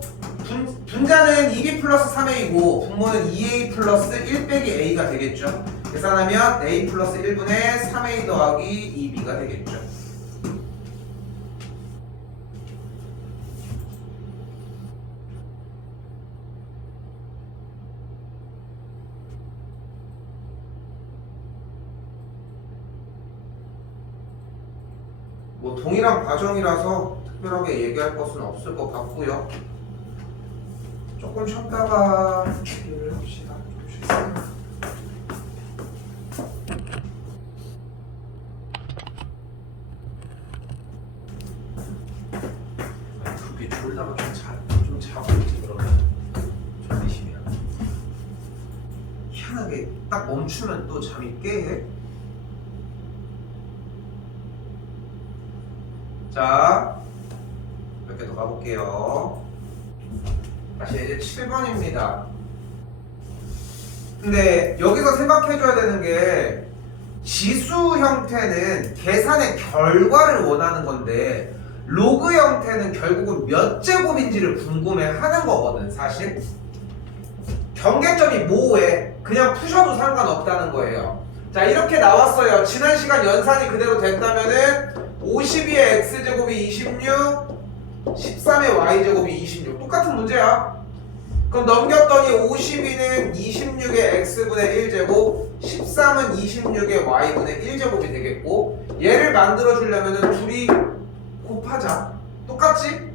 분자는 2b 플러스 3a이고 분모는 2a 플러스 1 빼기 a가 되겠죠. 계산하면 a 플러스 1분의 3a 더하기 2b가 되겠죠. 뭐 동일한 과정이라서 특별하게 얘기할 것은 없을 것 같고요. 조금 쉬었다가 얘기를 합시다. 그게 졸다가 좀 자고 있지 그러면 졸리시면 희한하게 딱 멈추면 또 잠이 깨. 자, 몇 개 더 가볼게요. 다시 이제 7번입니다. 근데 여기서 생각해줘야 되는 게 지수 형태는 계산의 결과를 원하는 건데 로그 형태는 결국은 몇 제곱인지를 궁금해하는 거거든 사실. 경계점이 뭐에 그냥 푸셔도 상관없다는 거예요. 자 이렇게 나왔어요. 지난 시간 연산이 그대로 됐다면은 52의 x제곱이 26 13의 y제곱이 26 똑같은 문제야. 그럼 넘겼더니 52는 26의 x분의 1제곱 13은 26의 y분의 1제곱이 되겠고 얘를 만들어주려면 둘이 곱하자. 똑같지?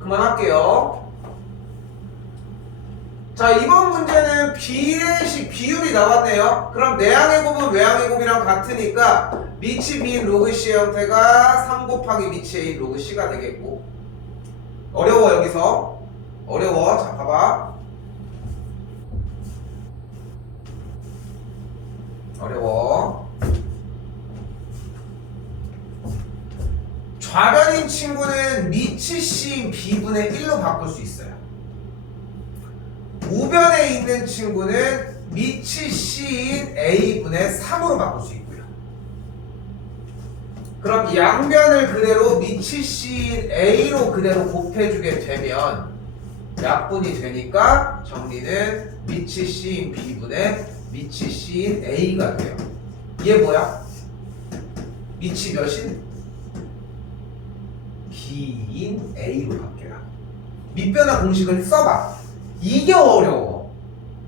그만할게요. 자 이번 문제는 비례식 비율이 나왔네요. 그럼 내항의 곱은 외항의 곱이랑 같으니까 밑이 b인 로그 c의 형태가 3 곱하기 밑이 a인 로그 c가 되겠고 어려워 여기서 어려워. 자 봐봐 어려워. 좌변인 친구는 밑이 c인 b분의 1로 바꿀 수 있어요. 우변에 있는 친구는 밑이 c인 a분의 3으로 바꿀 수 있고요. 그럼 양변을 그대로 밑이 c인 a로 그대로 곱해주게 되면 약분이 되니까 정리는 밑이 c인 b분의 밑이 c인 a가 돼요. 얘 뭐야? 밑이 몇인? b인 a로 바뀌어요. 밑변화 공식을 써봐. 이게 어려워.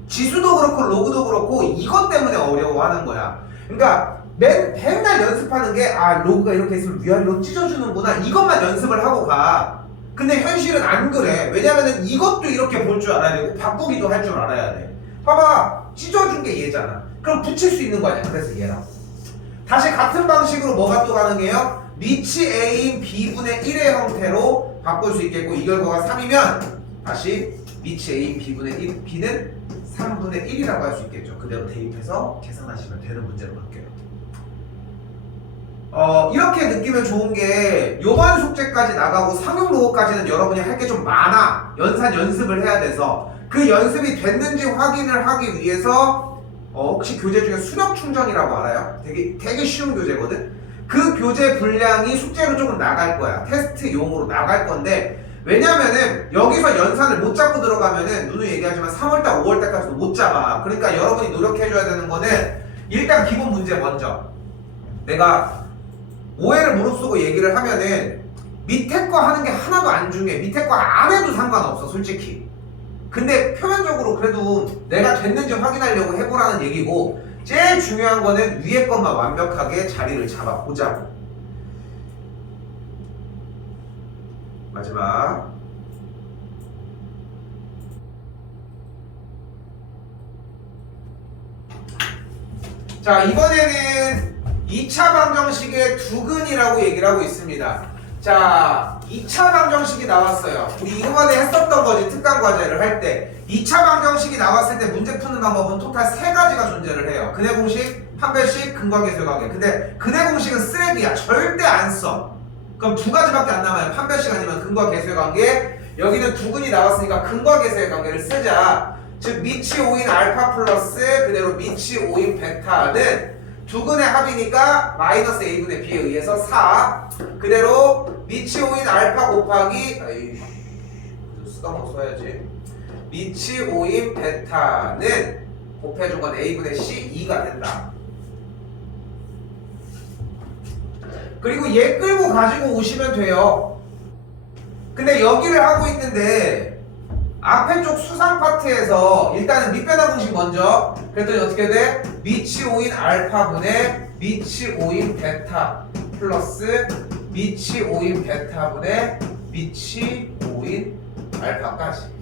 지수도 그렇고 로그도 그렇고 이것 때문에 어려워하는 거야. 그러니까 맨날 연습하는 게 로그가 이렇게 있으면 위아래로 찢어주는구나 이것만 연습을 하고 가. 근데 현실은 안 그래. 왜냐면은 이것도 이렇게 볼 줄 알아야 되고 바꾸기도 할 줄 알아야 돼. 봐봐 찢어준 게 얘잖아. 그럼 붙일 수 있는 거 아니야. 그래서 얘라고. 다시 같은 방식으로 뭐가 또 가능해요? 밑이 a인 b분의 1의 형태로 바꿀 수 있겠고 이 결과가 3이면 다시 밑이 a인 b분의 1, b는 3분의 1이라고 할 수 있겠죠. 그대로 대입해서 계산하시면 되는 문제로 바뀌어요. 이렇게 느끼면 좋은 게 요반 숙제까지 나가고 상용 로고까지는 여러분이 할 게 좀 많아. 연습을 해야 돼서 그 연습이 됐는지 확인을 하기 위해서 혹시 교재 중에 수력 충전이라고 알아요? 되게 쉬운 교재거든. 그 교재 분량이 숙제로 조금 나갈 거야. 테스트용으로 나갈 건데 왜냐면은 여기서 연산을 못 잡고 들어가면은 누누이 얘기하지만 3월달 5월달까지도 못 잡아. 그러니까 여러분이 노력해줘야 되는 거는 일단 기본 문제 먼저 내가 오해를 무릅쓰고 얘기를 하면은 밑에 거 하는 게 하나도 안 중요해. 밑에 거 안 해도 상관없어 솔직히. 근데 표면적으로 그래도 내가 됐는지 확인하려고 해보라는 얘기고 제일 중요한 거는 위에 것만 완벽하게 자리를 잡아보자고. 마지막 자 이번에는 2차 방정식의 두근이라고 얘기를 하고 있습니다. 자 2차 방정식이 나왔어요. 우리 이번에 했었던 거지. 특강 과제를 할 때 2차 방정식이 나왔을 때 문제 푸는 방법은 토탈 3가지가 존재를 해요. 근해 공식, 판별식, 근과계, 쇄과계. 근데 근해 공식은 쓰레기야. 절대 안 써. 그럼 2가지밖에 안 남아요. 판별식 아니면 근과계, 쇄관계. 여기는 두근이 나왔으니까 근과계, 쇄관계를 쓰자. 즉 밑이 5인 알파 플러스 그대로 밑이 5인 베타는 두근의 합이니까 마이너스 a분의 b에 의해서 4 그대로 밑이 5인 알파 곱하기 쓰다못 써야지. 밑이 5인 베타는 곱해준 건 a분의 c 2가 된다. 그리고 얘 끌고 가지고 오시면 돼요. 근데 여기를 하고 있는데 앞에 쪽 수상 파트에서 일단은 밑변화 공식 먼저 그랬더니 어떻게 돼? 밑이 5인 알파분의 밑이 5인 베타 플러스 밑이 5인 베타분의 밑이 5인 알파까지.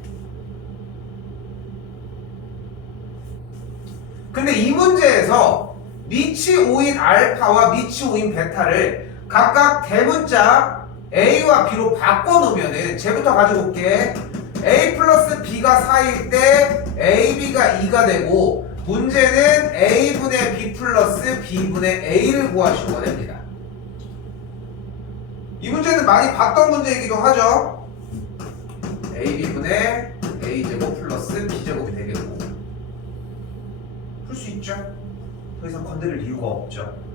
근데 이 문제에서 밑이 5인 알파와 밑이 5인 베타를 각각 대문자 A와 B로 바꿔놓으면은 쟤부터 가지고 올게. A 플러스 B가 4일 때 AB가 2가 되고 문제는 A분의 B 플러스 B분의 A를 구하시면 됩니다. 이 문제는 많이 봤던 문제이기도 하죠. AB분의 A제곱 플러스 B제곱이 되겠고 풀 수 있죠. 더 이상 건드릴 이유가 없죠.